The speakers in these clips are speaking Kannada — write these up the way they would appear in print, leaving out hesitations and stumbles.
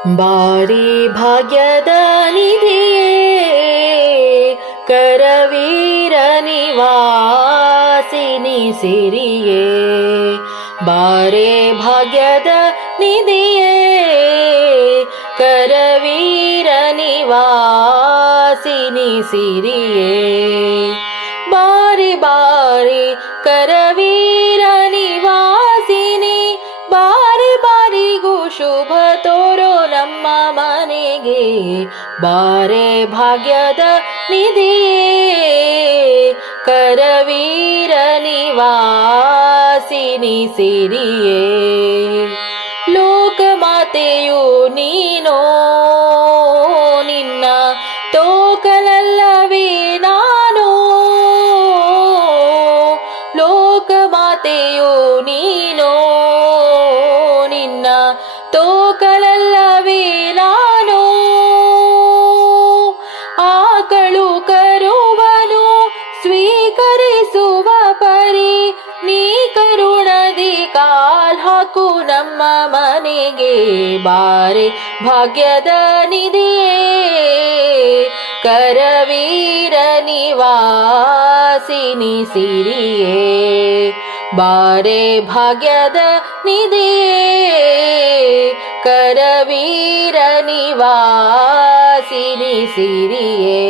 ಬಾರಿ ಭಾಗ್ಯದ ನಿಧಿಯೇ ಕರವೀರ ನಿವಾಸಿನಿ ಸಿರಿಯೇ ಬಾರೆ ಭಾಗ್ಯದ ನಿಧಿಯೇ ಕರವೀರ ನಿವಾಸಿನಿ ಸಿರಿಯೇ ಬಾರಿ ಬಾರಿ ಕರವೀರ ನಿವಾಸಿನಿ ಬಾರಿ ಬಾರಿಗೂ ಶುಭ ತೋರೋ ನಮ್ಮ ಮನೆಗೆ ಬಾರೆ ಭಾಗ್ಯದ ನಿಧಿಯೇ ಕರವೀರ ನಿವಾಸಿನಿ ಸಿರಿಯೇ ಲೋಕಮಾತೆಯು ನೀನೋ ನಿನ್ನ ತೋಕಲಲ್ಲವೇ ನಾನು ಲೋಕಮಾತೆಯು ನೀನೋ ನಿನ್ನ ತೋಕಲಲ್ಲವೇ ನಾನು ಆಕಳು ಕರುವನು ಸ್ವೀಕರಿಸುವ ಪರಿ ನೀ ಕರುಣದಿ ಕಾಲ್ ಹಾಕು ನಮ್ಮ ಮನೆಗೆ ಬಾರೆ ಭಾಗ್ಯದ ನಿಧಿಯೇ ಕರವೀರ ನಿವಾಸಿನಿ ಸಿರಿಯೇ ಬಾರೆ ಭಾಗ್ಯದ ನಿಧಿಯೇ ಕರವೀರ ನಿವಾಸಿನಿ ಸಿರಿಯೇ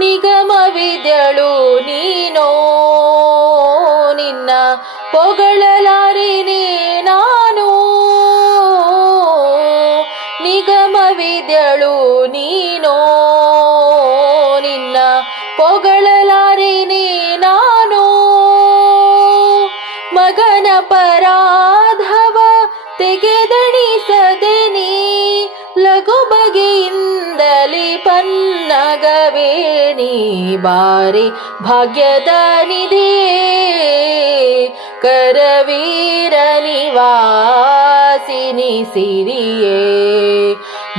ನಿಗಮವಿದ್ಯಳು ನೀನೋ ನಿನ್ನ ಪೊಗಳಲಾರಿನಿ ನಾನು ನಿಗಮವಿದ್ಯಳು ನೀನೋ ನಿನ್ನ ಪೊಗಳಲಾರಿನಿ ನಾನು ಮಗನ ಪರಾಧವ ತೆಗೆದಣಿಸದೆ ನೀ ಲಘು ಬಗೆಯಿಂದಲೇ ಪನ್ನಗವೇಣಿ ಬಾರಿ ಭಾಗ್ಯದ ನಿಧಿಯೇ ಕರವೀರ ನಿವಾಸಿನಿ ಸಿರಿಯೇ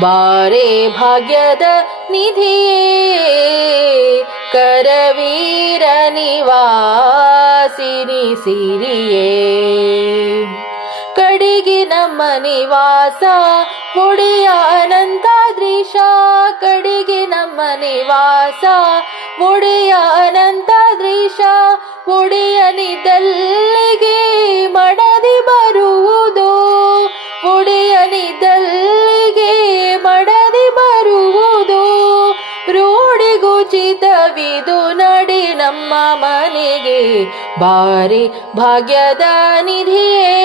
ಬಾರೆ ಭಾಗ್ಯದ ನಿಧಿಯೇ ಕರವೀರ ನಿವಾಸಿನಿ ಸಿರಿಯೇ ಕಡೆಗೆ ನಮ್ಮ ನಿವಾಸ ಒಡೆಯ ಅನಂತಾದ್ರೀಶ ಕಡೆಗೆ ನಮ್ಮ ನಿವಾಸ ಒಡೆಯ ಅನಂತಾದ್ರೀಶ ಒಡೆಯನಿದ್ದಲ್ಲಿಗೆ ಮಡದಿ ಬರುವುದು ಒಡೆಯನಿದ್ದಲ್ಲಿಗೆ ಮಡದಿ ಬರುವುದು ರೋಡಿಗುಚಿತವಿದು ನಡೆ ನಮ್ಮ ಮನೆಗೆ ಬಾರಿ ಭಾಗ್ಯದ ನಿಧಿಯೇ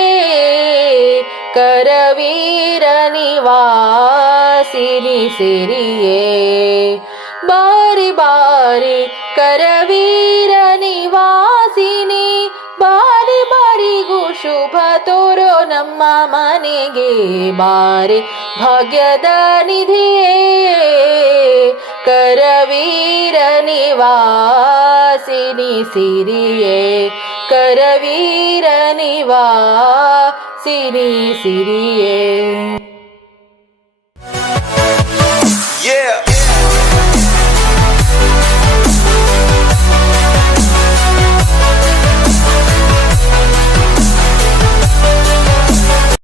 ಕರವೀರ ನಿವಾಸಿನಿ ಸಿರಿಯೇ ಬಾರಿ ಬಾರಿ ಕರವೀರ ನಿವಾಸಿನಿ ಬಾರಿ ಬಾರಿಗೂ ಶುಭ ತೋರೋ ನಮ್ಮ ಮನೆಗೆ ಬಾರಿ ಭಾಗ್ಯದ ನಿಧಿಯೇ ಕರವೀರ ನಿವಾಸಿನಿ ಸಿರಿಯೇ ಕರವೀರ ನಿವಾಸಿನಿ ಸಿರಿಯೇ